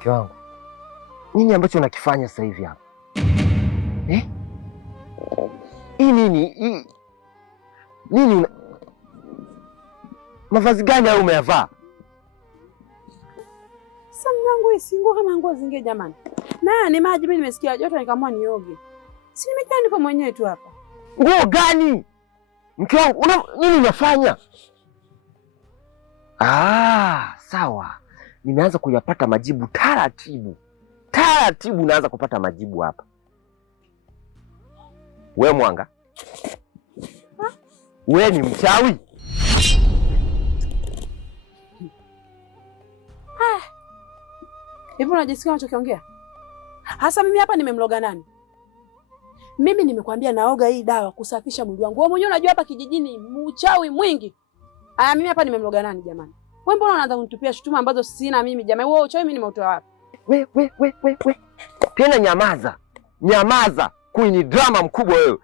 Mke wangu, nini ambacho unakifanya sasa hivi hapa? Hii nini? Nini mavazi gani hayo umeyavaa? Sasa mwanangu isingo kama nguo zingine jamani. Ni maji mimi nimesikia joto nikaamua nioge. Si nimejaa niko mwenyewe tu hapa. Nguo gani? Mke wangu, nini unafanya? Sawa. Nimeanza kuyapata majibu taratibu. Taratibu naanza kupata majibu hapa. We Mwanga. We ni mchawi? Hivi unajisikia unachokiongea? Hasa mimi hapa nimemloga nani? Mimi nimekwambia naoga hii dawa kusafisha mwili wangu. Wewe mwenyewe unajua hapa kijijini mchawi mwingi. Mimi hapa nimemloga nani jamani? Wewe mbona unaanza kunitupia shutuma ambazo sina mimi jamani? Wewe uchawi mimi nimeutoa wapi? We. Tena nyamaza. Nyamaza. Ni drama mkubwa wewe.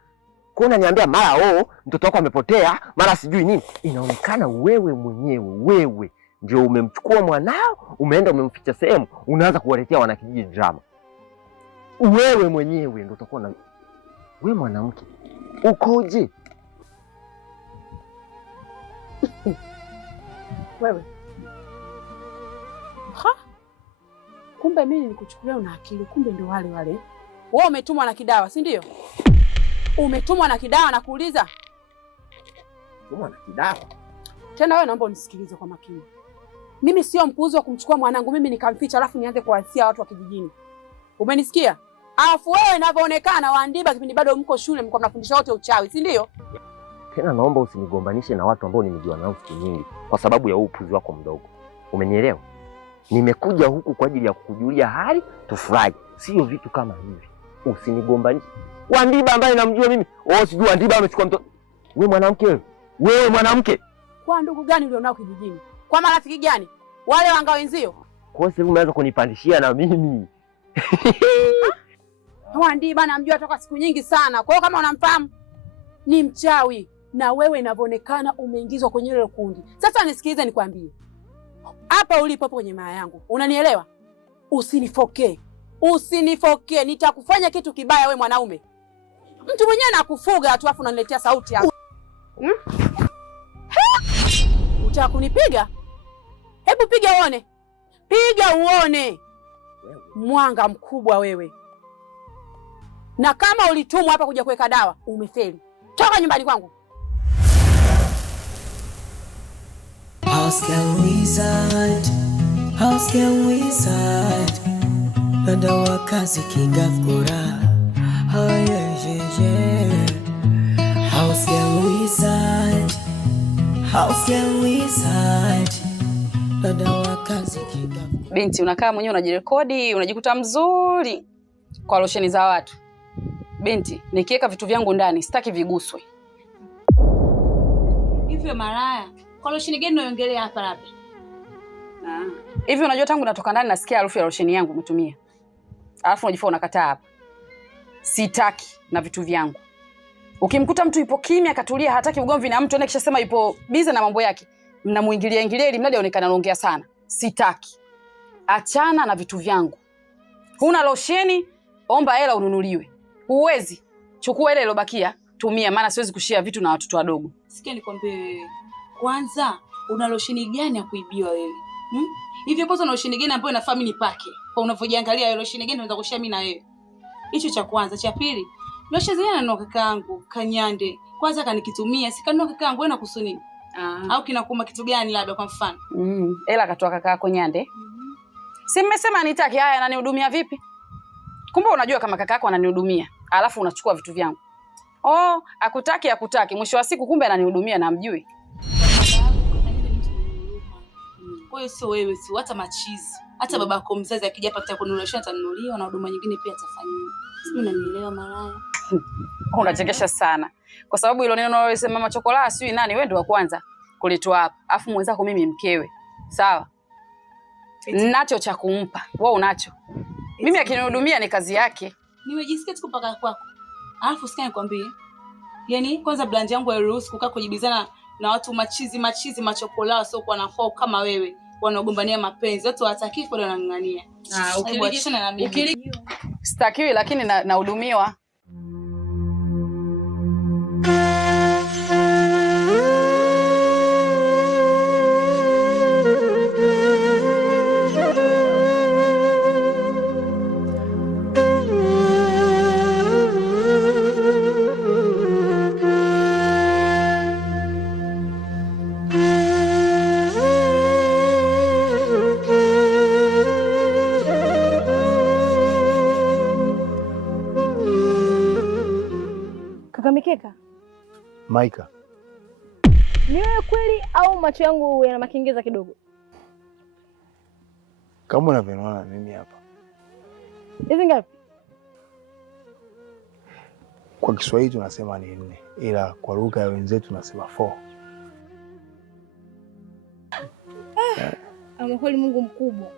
Kuna niambia mara mtoto wako amepotea, mara sijui nini. Inaonekana wewe mwenyewe ndio umemchukua mwanao, umeenda umemficha sehemu, unaanza kuwaletea wanakijiji drama. Wewe mwenyewe ndio utakuwa na wewe mwanamke. Ukoje? Wewe. Kumbe mimi nilikuchukulia una akili, kumbe ndio wale. Wewe umetumwa na kidawa, si ndio? Umetumwa na kidawa na kuuliza. Umetumwa na kidawa? Tena wewe naomba unisikilize kwa makini. Mimi sio mpuuzi wa kumchukua mwanangu mimi nikamficha alafu nianze kuwasia watu wa kijijini. Umenisikia? Alafu wewe inavyoonekana Wandiba kipindi bado mko shule mko mnafundisha wote uchawi, si ndio? Tena naomba usinigombanishe na watu ambao nimejua nao siku nyingi kwa sababu ya upuuzi wako mdogo. Umenielewa? Nimekuja huku kwa ajili ya kukujulia hali tufurahi. Sio vitu kama hivi. Usinigombanishe. Wandiba ambaye namjua mimi. Sijui Wandiba amechukua mtoto. Wewe mwanamke wewe. Wewe mwanamke. Kwa ndugu gani ulionao kijijini? Kwa marafiki gani? Wale wanga wenzio? Kwa sababu umeanza kunipandishia na mimi. Wandiba namjua toka siku nyingi sana. Kwa hiyo kama unamfahamu ni mchawi na wewe inavyoonekana umeingizwa kwenye ile kundi. Sasa nisikilize nikwambie. Hapa ulipo hapo kwenye maya yangu. Unanielewa? Usinifokee. Nitakufanya kitu kibaya wewe mwanaume. Mtu mwenyewe anakufuga tu afu unaniletea sauti hapo. Unataka kunipiga? Hebu piga uone. Piga uone. Mwanga mkubwa wewe. Na kama ulitumwa hapa kuja kuweka dawa, umefeli. Toka nyumbani kwangu. House can wizard. Nanda wakazi kingakura. House can wizard. Nanda wakazi kingakura. Binti, unakaa mwenyewe unajirekodi, unajikuta mzuri kwa losheni za watu. Binti, nikiweka vitu vyangu ndani, sitaki viguswe. Hivyo maraya, kwa losheni gani unaongelea hapa labda? Hivi unajua tangu natoka ndani nasikia harufu ya losheni yangu umetumia. Alafu unajifua unakataa hapa. Sitaki na vitu vyangu. Ukimkuta mtu yupo kimya katulia hataki ugomvi na mtu kisha sema yupo busy na mambo yake, mnamuingilia ili mradi aonekane anaongea sana. Sitaki. Achana na vitu vyangu. Huna losheni, omba hela ununuliwe. Huwezi, chukua ile ilobakia, tumia maana siwezi kushare vitu na watoto wadogo. Sikia nikwambie wewe. Kwanza una losheni gani ya kuibiwa wewe? Hivi kwanza una losheni gani ambayo inafaa mimi nipake? Kwa unavyojiangalia wewe losheni gani unaweza kushare mimi na wewe? Hicho cha kwanza, cha pili. Losheni zile na kakaangu, Kanyande. Kwanza kanikitumia, sikanua kakaangu wewe na kusuni. Au kinakuma kitu gani labda kwa mfano? Hela katoa kaka yako Nyande. Si mmesema nitaki haya ananihudumia vipi? Kumbe unajua kama kaka yako ananihudumia, alafu unachukua vitu vyangu. Akutaki. Mwisho wa siku kumbe ananihudumia na mjui. Kwa hiyo sio wewe, si hata machizi. Hata babako mzazi akija hapa atakununulia atanunuliwa na huduma nyingine pia atafanyiwa. Sio unanielewa maraya? Unachekesha sana. Kwa sababu hilo neno unalosema mama chokolaa sio nani wewe ndio wa kwanza kulitoa hapa. Alafu mwenzako mimi mkewe. Sawa? Ninacho cha kumpa. Wewe unacho. Mimi akinihudumia ni kazi yake. Nimejisikia tu kupaka kwako. Alafu sikia nikwambie. Yaani kwanza brand yangu hairuhusu kukaa kujibizana na watu machizi machokolao sio kwa nafao kama wewe wanaogombania mapenzi. Watu hawataki kwa wanang'ang'ania. Ukiligishana na mimi. Sitakiwi lakini nahudumiwa. Mikeka. Maika. Ni wewe kweli au macho yangu yana makengeza kidogo? Kama unavyoona mimi hapa. Hizi ngapi? Kwa Kiswahili tunasema ni 4, ila kwa lugha ya wenzetu tunasema 4. Ama kweli Mungu mkubwa.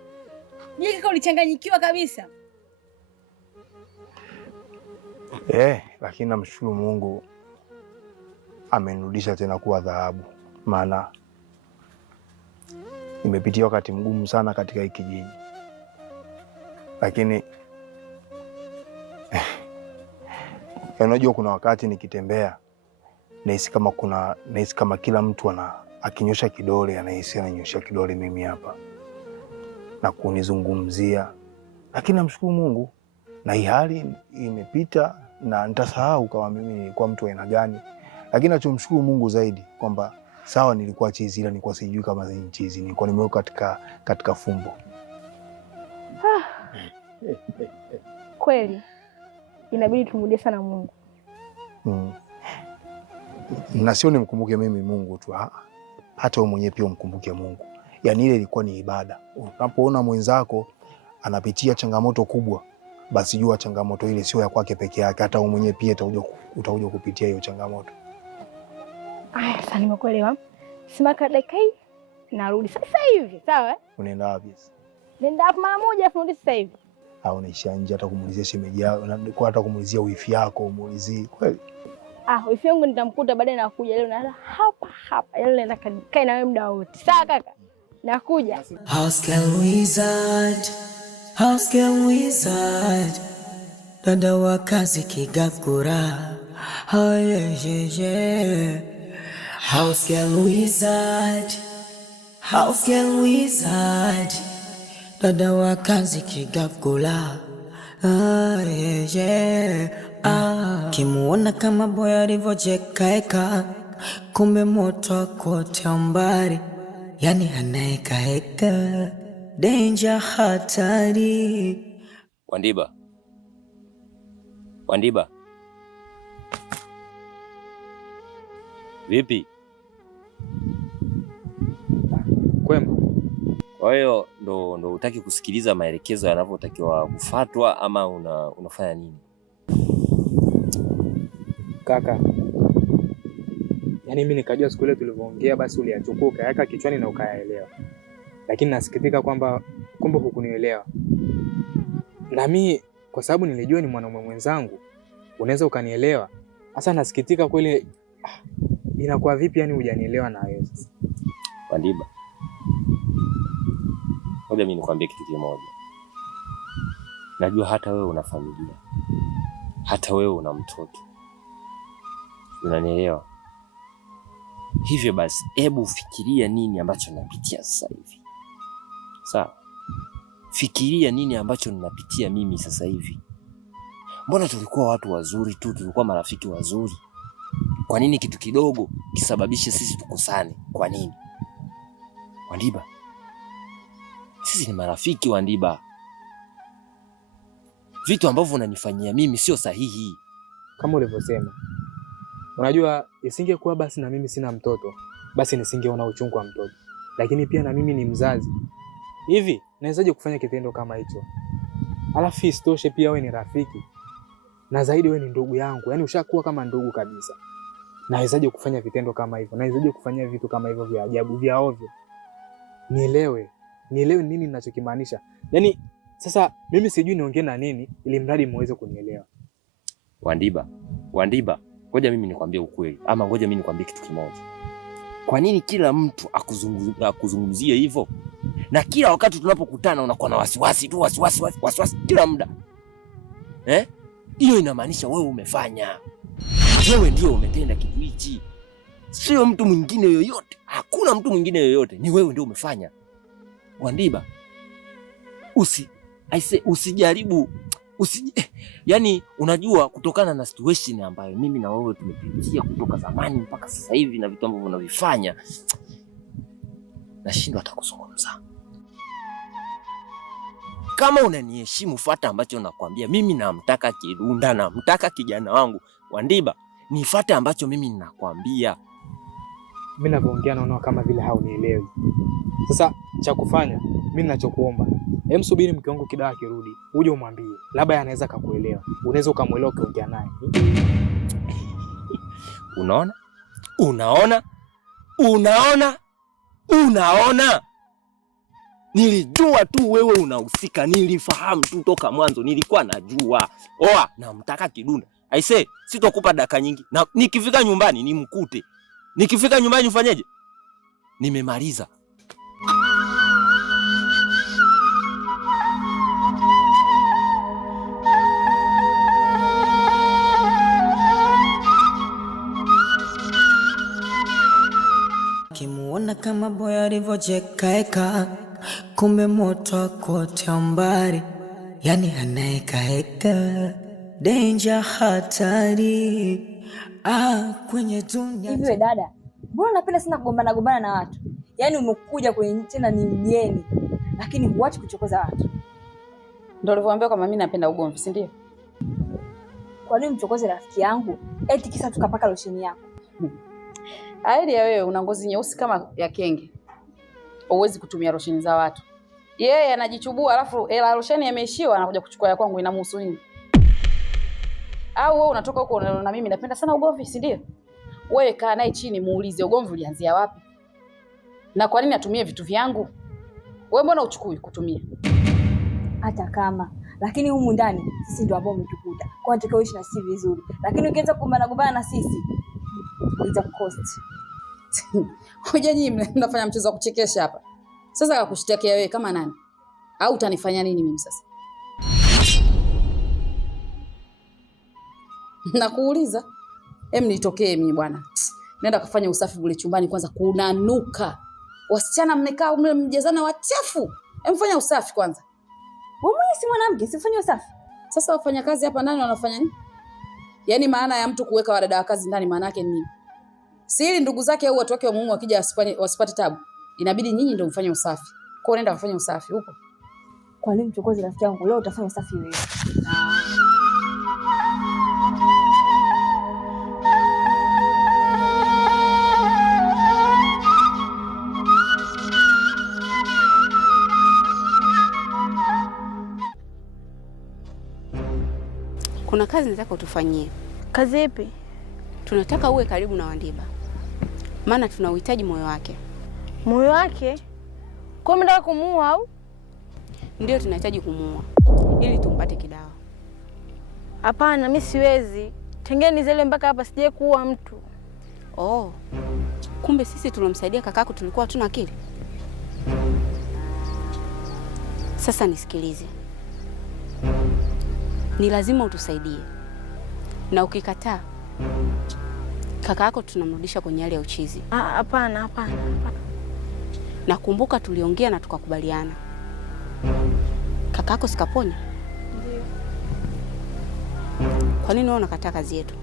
Je, kaka ulichanganyikiwa kabisa? Lakini namshukuru Mungu amenirudisha tena kuwa dhahabu. Maana nimepitia wakati mgumu sana katika hiki kijiji. Lakini unajua kuna wakati nikitembea nahisi kama kila mtu akinyosha kidole ananyosha kidole mimi hapa na kunizungumzia. Lakini namshukuru Mungu na hii hali imepita na nitasahau kama mimi nilikuwa mtu aina gani. Lakini nachomshukuru Mungu zaidi kwamba sawa nilikuwa chizi, ila nilikuwa sijui kama ni chizi, nilikuwa nimeweka katika fumbo. Kweli inabidi tumrudie sana Mungu. Na sio nimkumbuke mimi Mungu tu, hata wewe mwenyewe pia umkumbuke Mungu. Yaani ile ilikuwa ni ibada. Unapoona mwenzako anapitia changamoto kubwa, basi jua changamoto ile sio ya kwake peke yake, hata wewe mwenyewe pia utakuja kupitia hiyo changamoto. Sasa nimekuelewa. Simaka dakika hii narudi sasa hivi, sawa? Unaenda wapi? Nenda hapo mara moja afu narudi sasa hivi. Unaisha nje hata kumuulizia shemeji yako, hata kumuulizia wifi yako umuulizie kweli? Wifi yangu nitamkuta baadaye, nakuja leo na hapa. Yaani nataka nikae na wewe muda wote. Sawa kaka? Nakuja. House girl wizard, dada wa kazi Kigakura. Yeah. House girl wizard, dada wa kazi Kigakura. Yeah. Kimuona kama boya alivyocheka, kumbe moto kote mbali, yani anaeka danger, hatari. Wandiba. Vipi? Kwema. Kwa hiyo ndo hutaki kusikiliza maelekezo yanavyotakiwa kufuatwa ama unafanya nini? Kaka, yaani mimi nikajua siku ile tulivyoongea basi uliachukua ukaweka kichwani na ukayaelewa. Lakini nasikitika kwamba kumbe hukunielewa. Na mimi kwa sababu nilijua ni mwanaume mwenzangu unaweza ukanielewa. Sasa nasikitika kweli, inakuwa vipi yani hujanielewa na wewe sasa? Wandiba. Ngoja mimi nikwambie kitu kimoja. Najua hata wewe una familia. Hata wewe una mtoto. Unanielewa? Hivyo basi, hebu fikiria nini ambacho napitia sasa hivi. Sawa? Fikiria nini ambacho ninapitia mimi sasa hivi. Mbona tulikuwa watu wazuri tu, tulikuwa marafiki wazuri. Kwa nini kitu kidogo kisababishe sisi tukosane? Kwa nini? Wandiba. Sisi ni marafiki Wandiba. Vitu ambavyo unanifanyia mimi sio sahihi. Kama ulivyosema. Unajua isingekuwa basi na mimi sina mtoto, basi nisingeona uchungu wa mtoto. Lakini pia na mimi ni mzazi. Hivi nawezaje kufanya kitendo kama hicho? Alafu isitoshe pia wewe ni rafiki. Na zaidi wewe ni ndugu yangu. Yaani ushakuwa kama ndugu kabisa. Nawezaje kufanya vitendo kama hivyo? Nawezaje kufanya vitu kama hivyo vya ajabu, vya ovyo? Nielewe nini ninachokimaanisha. Yaani sasa mimi sijui niongee na nini ili mradi muweze kunielewa. Wandiba, ngoja mimi nikwambie ukweli ama ngoja mimi nikwambie kitu kimoja. Kwa nini kila mtu akuzungumzie hivyo? na kila wakati tunapokutana unakuwa na wasiwasi tu, wasiwasi kila muda. Hiyo inamaanisha wewe umefanya. Wewe ndio umetenda kitu hichi. Sio mtu mwingine yoyote. Hakuna mtu mwingine yoyote. Ni wewe ndio umefanya. Wandiba, usijaribu yani unajua kutokana na situation ambayo mimi na wewe tumepitia kutoka zamani mpaka sasa hivi na vitu ambavyo unavifanya, nashindwa hata kuzungumza. Kama unaniheshimu, fuata ambacho nakwambia. Mimi namtaka Kidunda, namtaka kijana wangu. Wandiba, nifuate ambacho mimi ninakwambia. Mimi navyoongea naona kama vile haunielewi. Sasa cha kufanya mimi ninachokuomba, subiri mke wangu Kidawa akirudi, uje umwambie. Labda anaweza kukuelewa. Unaweza ukamuelewa ukiongea naye. Unaona? Nilijua tu wewe unahusika, nilifahamu tu toka mwanzo, nilikuwa najua. Namtaka Kidunda. Aise, sitokupa dakika nyingi. Na nikifika nyumbani nimkute. Nikifika nyumbani ufanyeje? Nimemaliza. Kimuona kama boya alivyojekaeka, kumbe moto kote mbali, yani anaekaeka, danger, hatari. Kwenye dunia. Hivi dada, mbona unapenda sana kugombana na watu? Yaani umekuja kwenye tena ni mgeni, lakini huachi kuchokoza watu. Ndio ulivyoambia kama mimi napenda ugomvi, si ndio? Kwa nini mchokoze rafiki yangu? Eti kisa tukapaka losheni yako. Aili ya wewe una ngozi nyeusi kama ya kenge. Huwezi kutumia losheni za watu. Yeye anajichubua alafu hela losheni yameishiwa anakuja kuchukua ya kwangu, inamhusu nini? Au wewe unatoka huko na mimi napenda sana ugomvi, si ndio? Wewe kaa naye chini muulize ugomvi ulianzia wapi? Na kwa nini atumie vitu vyangu? Wewe mbona uchukui kutumia? Hata kama, lakini humu ndani sisi ndio ambao umetukuta. Kwa nini tukaishi na sisi vizuri? Lakini ukianza kugombana na sisi ita cost. Hoja nyinyi mnafanya mchezo wa kuchekesha hapa. Sasa akakushtakia wewe kama nani? Au utanifanya nini mimi sasa? Nakuuliza. Nitokee mimi bwana. Nenda kufanya usafi kule chumbani kwanza, kunanuka. Wasichana mmekaa mmejazana wachafu. Fanya usafi kwanza. Wewe si mwanamke, sifanye usafi. Sasa wafanya kazi hapa ndani wanafanya nini? Yaani maana ya mtu kuweka wadada wa kazi ndani maana yake nini? Si ili ndugu zake au watu wake wa Mungu wakija wasipate tabu. Inabidi nyinyi ndio mfanye usafi. Kwa nenda kufanya usafi huko. Kwa nini mchokoze rafiki yangu? Leo utafanya usafi wewe. Kuna kazi nataka utufanyie. Kazi ipi? Tunataka uwe karibu na Wandiba. Maana tunauhitaji moyo wake. Moyo wake? Kwa nini unataka kumuua au? Ndio tunahitaji kumuua ili tumpate Kidawa. Hapana, mimi siwezi. Tengeni zile mpaka hapa sije kuua mtu. Kumbe sisi tulomsaidia kakako tulikuwa hatuna akili. Sasa nisikilize. Ni lazima utusaidie. Na ukikataa, kaka yako tunamrudisha kwenye hali ya uchizi. Hapana. Na kumbuka tuliongea na tukakubaliana. Kaka yako sikaponya? Ndio. Kwa nini wewe unakataa kazi yetu?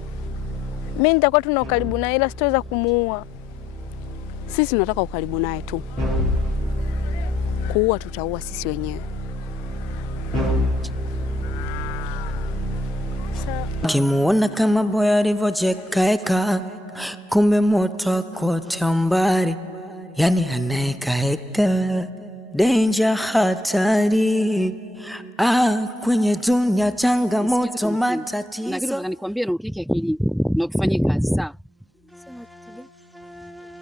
Mimi nitakuwa tuna ukaribu naye ila sitaweza kumuua. Sisi tunataka ukaribu naye tu. Kuua tutaua sisi wenyewe. Kimuona kama boya alivyojekaeka, kumbe moto kote mbali, yani anaekaeka, danger, hatari. Kwenye dunia changamoto, matatizo. Na kitu nataka nikwambie na ukike akili na ukifanyie kazi sawa.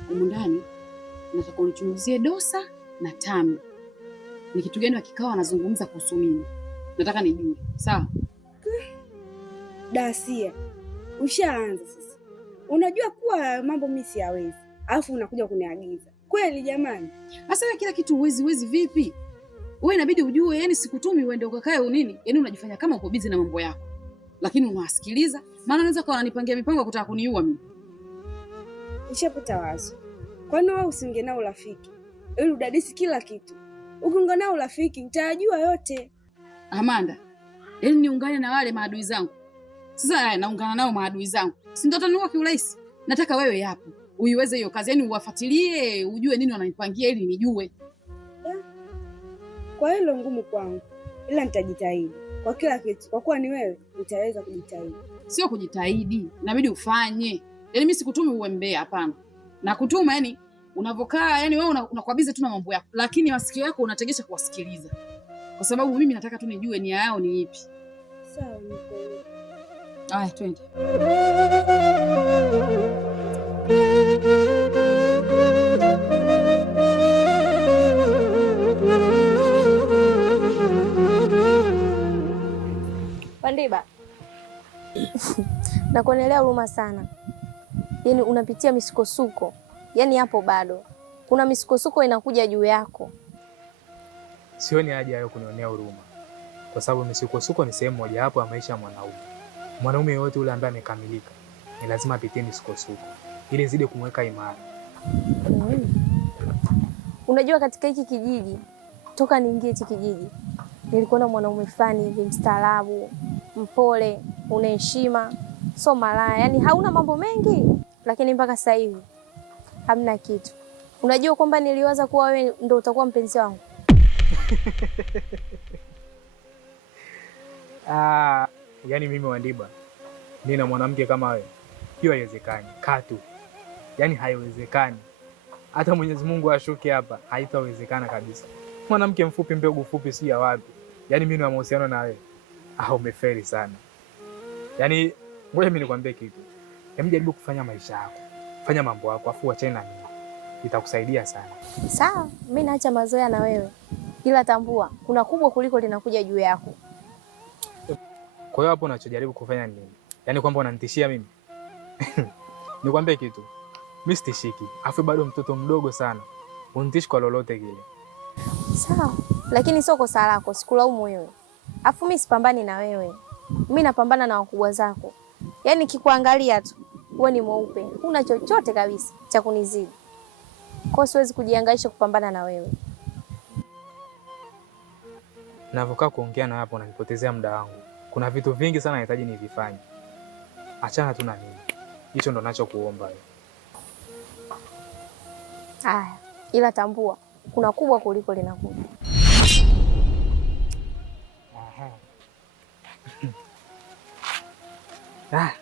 Humu ndani nataka unichunguzie Dosa na Tami. Ni kitu gani wakikao wanazungumza kuhusu mimi? Nataka nijue. Sawa? Dasia, ushaanza sasa. Unajua kuwa mambo mimi siyawezi. Alafu unakuja kuniagiza. kweli jamani. Sasa wewe kila kitu uwezi vipi? Wewe inabidi ujue, yani sikutumi uende ukakae unini. Yani unajifanya kama uko busy na mambo yako. Lakini unawasikiliza, maana unaweza kuwa unanipangia mipango ya kutaka kuniua mimi. Nishapata wazo. Kwani wewe usinge nao urafiki? Ili udadisi kila kitu. Ukiungana nao urafiki utajua yote. Amanda, yani niungane na wale maadui zangu. Sasa haya naungana nao maadui zangu. Si ndio utaniua kiurahisi? Nataka wewe hapo uiweze hiyo kazi, yani uwafuatilie, ujue nini wananipangia ili nijue. Kwa hilo ngumu kwangu. Ila nitajitahidi. Kwa kila kitu. Kwa kuwa ni wewe, nitaweza kujitahidi. Sio kujitahidi, inabidi ufanye. Yaani mimi sikutumi uwe mbea, hapana. Na kutuma yani unavokaa, yani wewe unakuwa busy tu na mambo yako, lakini masikio yako unategesha kuwasikiliza. Kwa sababu mimi nataka tu nijue nia yao ni ipi. Sawa, niko. Aya, twende. Wandiba. Nakuonelea huruma sana. Yaani unapitia misukosuko. Yaani hapo bado kuna misukosuko inakuja juu yako. Sioni haja ya kunionea huruma, kwa sababu misukosuko ni sehemu moja hapo ya maisha ya mwanaume. Mwanaume yote yule ambaye amekamilika ni lazima apitie misukosuko ili zidi kumweka imara. Unajua katika hiki kijiji, toka niingie hiki kijiji, nilikuona mwanaume fulani hivi mstaarabu, mpole, una heshima, so malaya, yani hauna mambo mengi, lakini mpaka sasa hivi hamna kitu. Unajua kwamba niliwaza kuwa wewe ndio utakuwa mpenzi wangu. Yani mimi Wandiba, nina mwanamke kama wewe, hiyo haiwezekani katu. Yani haiwezekani. Hata Mwenyezi Mungu ashuke hapa, haitawezekana kabisa. Mwanamke mfupi, mbegu fupi, si ya wapi. Yani mimi na mahusiano na wewe, umefeli sana. Yani ngoja mimi nikwambie kitu. Hebu jaribu kufanya maisha yako, fanya mambo yako, afu achana na mimi. Itakusaidia sana. Sawa, mimi naacha mazoea na wewe. Ila tambua, kuna kubwa kuliko linakuja juu yako. Kwa hiyo hapo unachojaribu kufanya nini? Yaani kwamba unanitishia mimi? Nikwambie kitu. Mimi sitishiki. Afu bado mtoto mdogo sana. Unitishi kwa lolote kile. Sawa, lakini sio kosa lako, sikulaumu wewe. Afu mimi sipambani na wewe. Mimi napambana na wakubwa zako. Yaani kikuangalia tu, wewe ni mweupe. Huna chochote kabisa cha kunizidi. Kwa siwezi kujihangaisha kupambana na wewe. Navokaa kuongea na hapo unanipotezea muda wangu. Kuna vitu vingi sana nahitaji nivifanye. Achana tu na mimi. Hicho ndo ninachokuomba wewe. Haya, ila tambua kuna kubwa kuliko linakuja. Aha.